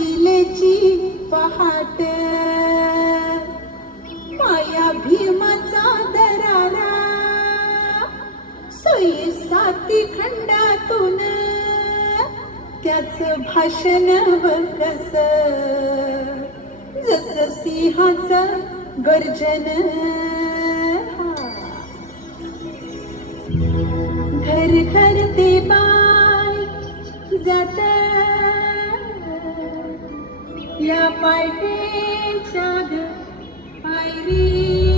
असलेची पहाट. माया भीमाचा दरारा. सोयी साती खंडातून. त्याच भाषण कस. जस सिंहाच गर्जन. घर घर ते बाय जात Yeah, fighting, Chad, fighting.